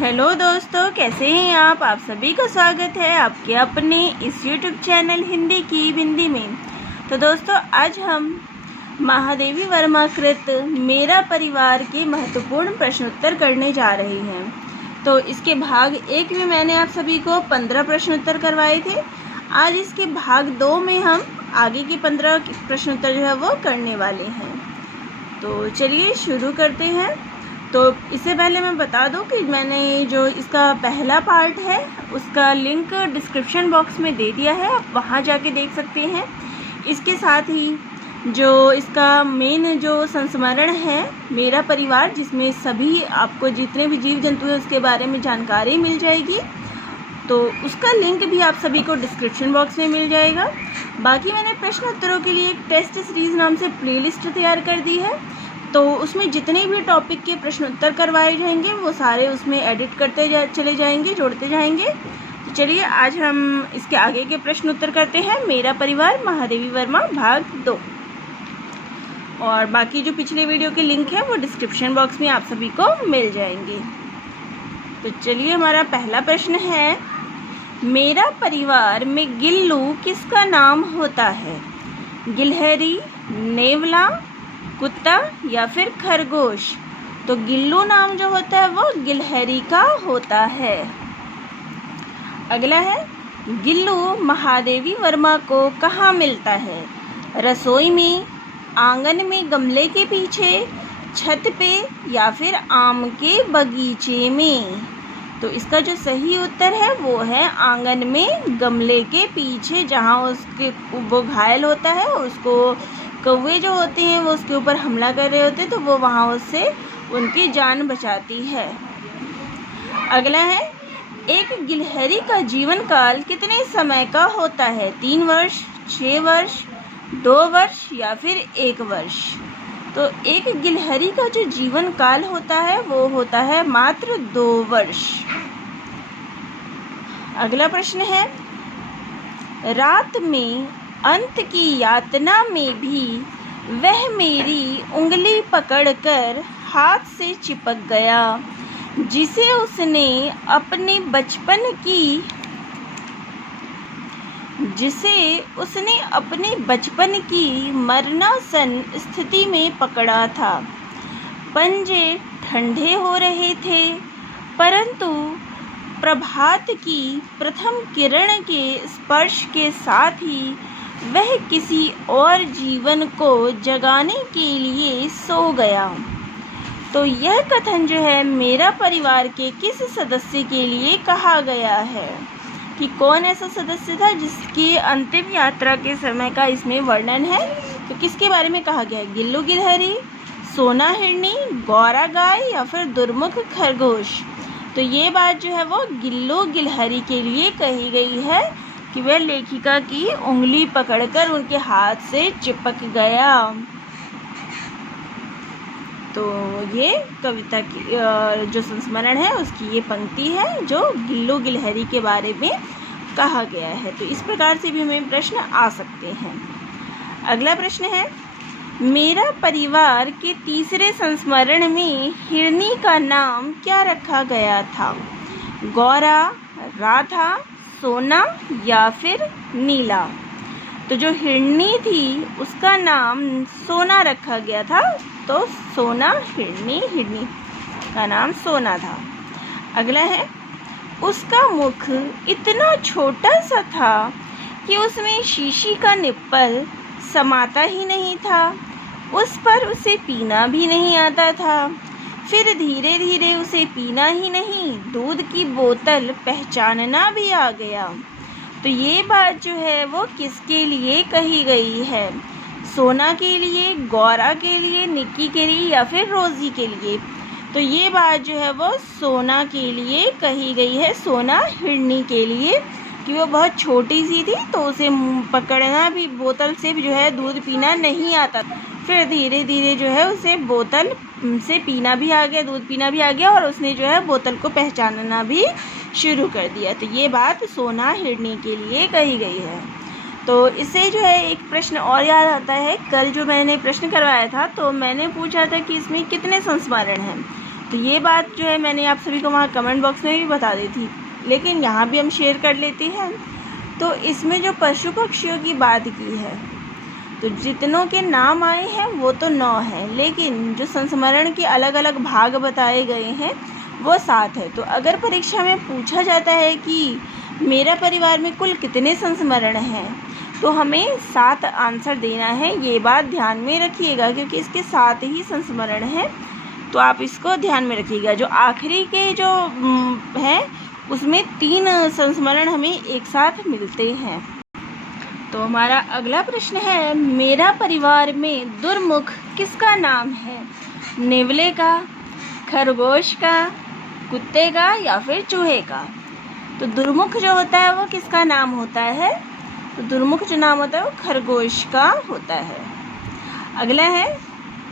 Hello दोस्तों, कैसे हैं आप सभी को स्वागत है आपके अपने इस यूट्यूब चैनल हिंदी की बिंदी में। तो दोस्तों, आज हम महादेवी वर्मा कृत मेरा परिवार के महत्वपूर्ण प्रश्नोत्तर करने जा रहे हैं। तो इसके भाग 1 में मैंने आप सभी को 15 प्रश्नोत्तर करवाए थे। आज इसके भाग 2 में हम आगे के 15 प्रश्नोत्तर जो है वो करने वाले हैं। तो चलिए शुरू करते हैं। तो इससे पहले मैं बता दूं कि मैंने जो इसका पहला पार्ट है उसका लिंक डिस्क्रिप्शन बॉक्स में दे दिया है, आप वहां जाके देख सकते हैं। इसके साथ ही जो इसका मेन जो संस्मरण है मेरा परिवार, जिसमें सभी आपको जितने भी जीव जंतु हैं उसके बारे में जानकारी मिल जाएगी, तो उसका लिंक भी आप सभी को डिस्क्रिप्शन बॉक्स में मिल जाएगा। बाकी मैंने प्रश्न उत्तरों के लिए एक टेस्ट सीरीज़ नाम से प्लेलिस्ट तैयार कर दी है, तो उसमें जितने भी टॉपिक के प्रश्न उत्तर करवाए जाएंगे वो सारे उसमें एडिट करते चले जाएंगे, जोड़ते जाएंगे। तो चलिए आज हम इसके आगे के प्रश्न उत्तर करते हैं। मेरा परिवार महादेवी वर्मा भाग 2, और बाकी जो पिछले वीडियो के लिंक है वो डिस्क्रिप्शन बॉक्स में आप सभी को मिल जाएंगे। तो चलिए, हमारा पहला प्रश्न है, मेरा परिवार में गिल्लू किसका नाम होता है? गिलहरी, नेवला, कुत्ता या फिर खरगोश? तो गिल्लू नाम जो होता है वो गिलहरी का होता है। अगला है, गिल्लू महादेवी वर्मा को कहाँ मिलता है? रसोई में, आंगन में गमले के पीछे, छत पे या फिर आम के बगीचे में? तो इसका जो सही उत्तर है वो है आंगन में गमले के पीछे, जहाँ वो घायल होता है, उसको कौवे जो होते हैं वो उसके ऊपर हमला कर रहे होते हैं, तो वो वहाँ उससे उनकी जान बचाती है। अगला है, एक गिलहरी का जीवन काल कितने समय का होता है? 3 वर्ष, 6 वर्ष, 2 वर्ष या फिर 1 वर्ष? तो एक गिलहरी का जो जीवन काल होता है वो होता है मात्र 2 वर्ष। अगला प्रश्न है, रात में अंत की यातना में भी वह मेरी उंगली पकड़कर हाथ से चिपक गया, जिसे उसने अपने बचपन की मरणासन स्थिति में पकड़ा था। पंजे ठंडे हो रहे थे, परंतु प्रभात की प्रथम किरण के स्पर्श के साथ ही वह किसी और जीवन को जगाने के लिए सो गया। तो यह कथन जो है मेरा परिवार के किस सदस्य के लिए कहा गया है? कि कौन ऐसा सदस्य था जिसकी अंतिम यात्रा के समय का इसमें वर्णन है? तो किसके बारे में कहा गया है? गिल्लू गिलहरी, सोना हिरनी, गौरा गाय या फिर दुर्मुख खरगोश? तो ये बात जो है वो गिल्लू गिलहरी के लिए कही गई है कि वह लेखिका की उंगली पकड़कर उनके हाथ से चिपक गया। तो ये कविता की जो संस्मरण है उसकी ये पंक्ति है जो गिल्लू गिलहरी के बारे में कहा गया है। तो इस प्रकार से भी हमें प्रश्न आ सकते हैं। अगला प्रश्न है, मेरा परिवार के तीसरे संस्मरण में हिरनी का नाम क्या रखा गया था? गौरा, राधा, सोना या फिर नीला? तो जो हिरनी थी उसका नाम सोना रखा गया था, तो सोना हिरनी का नाम सोना था। अगला है, उसका मुख इतना छोटा सा था कि उसमें शीशी का निप्पल समाता ही नहीं था, उस पर उसे पीना भी नहीं आता था। फिर धीरे धीरे उसे पीना ही नहीं, दूध की बोतल पहचानना भी आ गया। तो ये बात जो है वो किसके लिए कही गई है? सोना के लिए, गौरा के लिए, निक्की के लिए या फिर रोजी के लिए? तो ये बात जो है वो सोना के लिए कही गई है, सोना हिरनी के लिए, कि वो बहुत छोटी सी थी तो उसे पकड़ना भी, बोतल से भी जो है दूध पीना नहीं आता। फिर धीरे धीरे जो है उसे बोतल से पीना भी आ गया, दूध पीना भी आ गया, और उसने जो है बोतल को पहचानना भी शुरू कर दिया। तो ये बात सोना हिरनी के लिए कही गई है। तो इससे जो है एक प्रश्न और याद आता है। कल जो मैंने प्रश्न करवाया था तो मैंने पूछा था कि इसमें कितने संस्मरण हैं, तो ये बात जो है मैंने आप सभी को वहाँ कमेंट बॉक्स में भी बता दी थी, लेकिन यहाँ भी हम शेयर कर लेते हैं। तो इसमें जो पशु पक्षियों की बात की है, तो जितनों के नाम आए हैं वो तो 9 हैं, लेकिन जो संस्मरण के अलग अलग भाग बताए गए हैं वो 7 है। तो अगर परीक्षा में पूछा जाता है कि मेरा परिवार में कुल कितने संस्मरण हैं, तो हमें 7 आंसर देना है। ये बात ध्यान में रखिएगा, क्योंकि इसके 7 ही संस्मरण हैं, तो आप इसको ध्यान में रखिएगा। जो आखिरी के जो हैं उसमें 3 संस्मरण हमें एक साथ मिलते हैं। तो हमारा अगला प्रश्न है, मेरा परिवार में दुर्मुख किसका नाम है? नेवले का, खरगोश का, कुत्ते का या फिर चूहे का? तो दुर्मुख जो होता है वो किसका नाम होता है? तो दुर्मुख जो नाम होता है वो खरगोश का होता है। अगला है,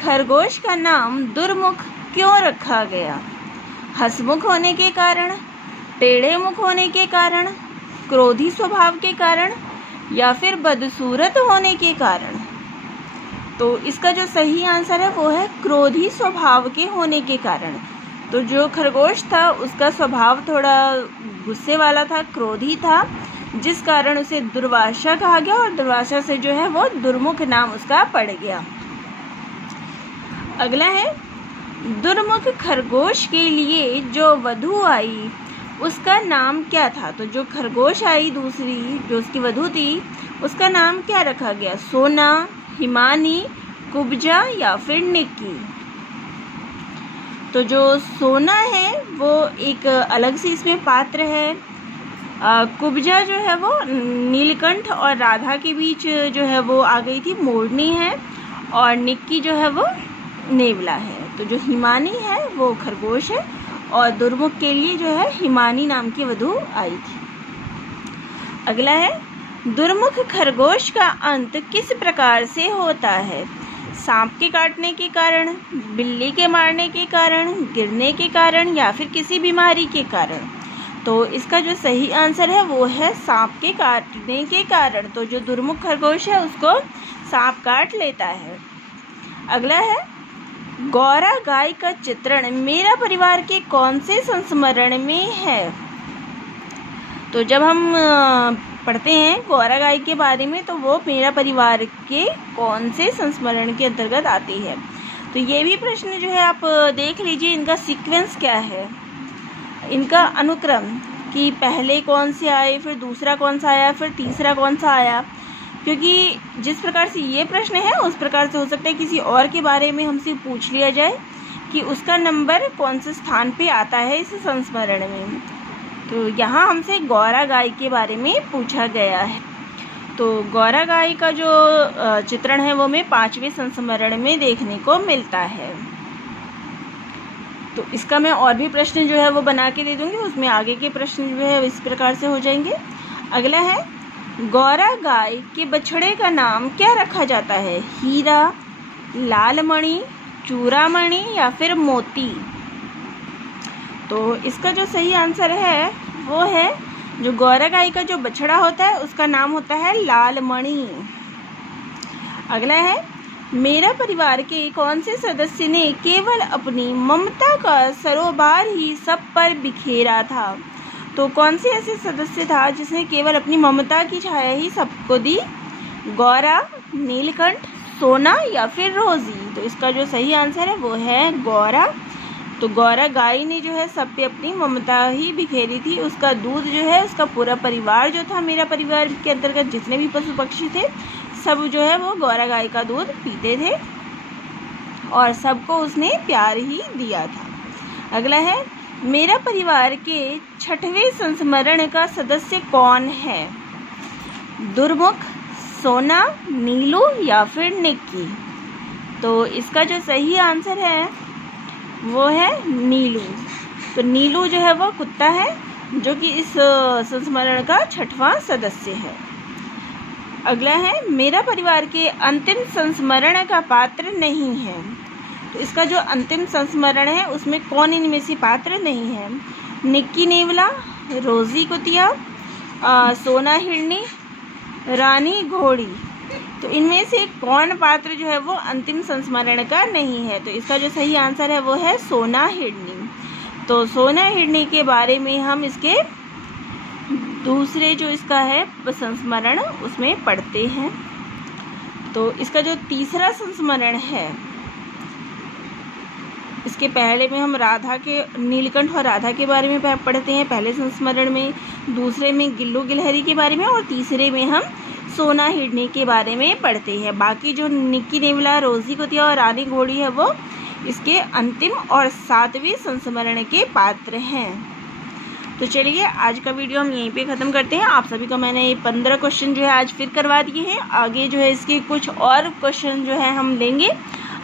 खरगोश का नाम दुर्मुख क्यों रखा गया? हंसमुख होने के कारण, टेढ़े मुख होने के कारण, क्रोधी स्वभाव के कारण या फिर बदसूरत होने के कारण? तो इसका जो सही आंसर है वो है क्रोधी स्वभाव के होने के कारण। तो जो खरगोश था उसका स्वभाव थोड़ा गुस्से वाला था, क्रोधी था, जिस कारण उसे दुर्वासा कहा गया और दुर्वासा से जो है वो दुर्मुख नाम उसका पड़ गया। अगला है, दुर्मुख खरगोश के लिए जो वधू आई उसका नाम क्या था? तो जो खरगोश आई दूसरी, जो उसकी वधू थी, उसका नाम क्या रखा गया? सोना, हिमानी, कुब्जा या फिर निक्की? तो जो सोना है वो एक अलग से इसमें पात्र है। कुब्जा जो है वो नीलकंठ और राधा के बीच जो है वो आ गई थी, मोरनी है, और निक्की जो है वो नेवला है। तो जो हिमानी है वो खरगोश है और दुर्मुख के लिए जो है हिमानी नाम की वधू आई थी। अगला है, दुर्मुख खरगोश का अंत किस प्रकार से होता है? सांप के काटने के कारण, बिल्ली के मारने के कारण, गिरने के कारण या फिर किसी बीमारी के कारण? तो इसका जो सही आंसर है वो है सांप के काटने के कारण। तो जो दुर्मुख खरगोश है उसको सांप काट लेता है। अगला है, गौरा गाय का चित्रण मेरा परिवार के कौन से संस्मरण में है? तो जब हम पढ़ते हैं गौरा गाय के बारे में तो वो मेरा परिवार के कौन से संस्मरण के अंतर्गत आती है? तो ये भी प्रश्न जो है आप देख लीजिए, इनका सीक्वेंस क्या है, इनका अनुक्रम, कि पहले कौन से आए, फिर दूसरा कौन सा आया, फिर तीसरा कौन सा आया। क्योंकि जिस प्रकार से ये प्रश्न है उस प्रकार से हो सकता है किसी और के बारे में हमसे पूछ लिया जाए कि उसका नंबर कौन से स्थान पे आता है इस संस्मरण में। तो यहाँ हमसे गौरा गाय के बारे में पूछा गया है। तो गौरा गाय का जो चित्रण है वो हमें 5वें संस्मरण में देखने को मिलता है। तो इसका मैं और भी प्रश्न जो है वो बना के दे दूँगी, उसमें आगे के प्रश्न जो है इस प्रकार से हो जाएंगे। अगला है, गौरा गाय के बछड़े का नाम क्या रखा जाता है? हीरा, लालमणि, चूड़ामणि या फिर मोती? तो इसका जो सही आंसर है वो है, जो गौरा गाय का जो बछड़ा होता है उसका नाम होता है लालमणि। अगला है, मेरा परिवार के कौन से सदस्य ने केवल अपनी ममता का सरोबार ही सब पर बिखेरा था? तो कौन से ऐसे सदस्य था जिसने केवल अपनी ममता की छाया ही सबको दी? गौरा, नीलकंठ, सोना या फिर रोजी? तो इसका जो सही आंसर है वो है गौरा। तो गौरा गाय ने जो है सब पे अपनी ममता ही बिखेरी थी। उसका दूध जो है, उसका पूरा परिवार जो था, मेरा परिवार के अंतर्गत जितने भी पशु पक्षी थे सब जो है वो गौरा गाय का दूध पीते थे और सबको उसने प्यार ही दिया था। अगला है, मेरा परिवार के 6वें संस्मरण का सदस्य कौन है? दुर्मुख, सोना, नीलू या फिर निक्की? तो इसका जो सही आंसर है वो है नीलू। तो नीलू जो है वो कुत्ता है जो कि इस संस्मरण का 6वां सदस्य है। अगला है, मेरा परिवार के अंतिम संस्मरण का पात्र नहीं है। तो इसका जो अंतिम संस्मरण है उसमें कौन इनमें से पात्र नहीं है? निक्की नेवला, रोजी कुतिया, सोना हिरनी, रानी घोड़ी? तो इनमें से कौन पात्र जो है वो अंतिम संस्मरण का नहीं है? तो इसका जो सही आंसर है वो है सोना हिरनी। तो सोना हिरनी के बारे में हम इसके दूसरे जो इसका है संस्मरण उसमें पढ़ते हैं। तो इसका जो तीसरा संस्मरण है, इसके पहले में हम राधा के नीलकंठ और राधा के बारे में पढ़ते हैं पहले संस्मरण में, दूसरे में गिल्लू गिलहरी के बारे में और तीसरे में हम सोना हिरनी के बारे में पढ़ते हैं। बाकी जो निक्की नेवला, रोजी कुतिया और रानी घोड़ी है वो इसके अंतिम और 7वें संस्मरण के पात्र हैं। तो चलिए आज का वीडियो हम यहीं पे ख़त्म करते हैं। आप सभी को मैंने ये 15 क्वेश्चन जो है आज फिर करवा दिए हैं। आगे जो है इसके कुछ और क्वेश्चन जो है हम लेंगे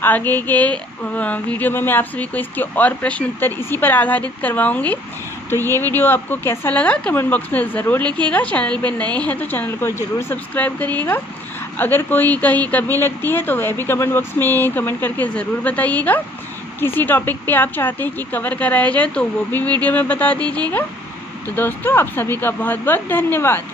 आगे के वीडियो में। मैं आप सभी को इसके और प्रश्न उत्तर इसी पर आधारित करवाऊंगी। तो ये वीडियो आपको कैसा लगा कमेंट बॉक्स में ज़रूर लिखिएगा। चैनल पे नए हैं तो चैनल को ज़रूर सब्सक्राइब करिएगा। अगर कोई कहीं कमी लगती है तो वह भी कमेंट बॉक्स में कमेंट करके ज़रूर बताइएगा। किसी टॉपिक पे आप चाहते हैं कि कवर कराया जाए तो वो भी वीडियो में बता दीजिएगा। तो दोस्तों आप सभी का बहुत बहुत धन्यवाद।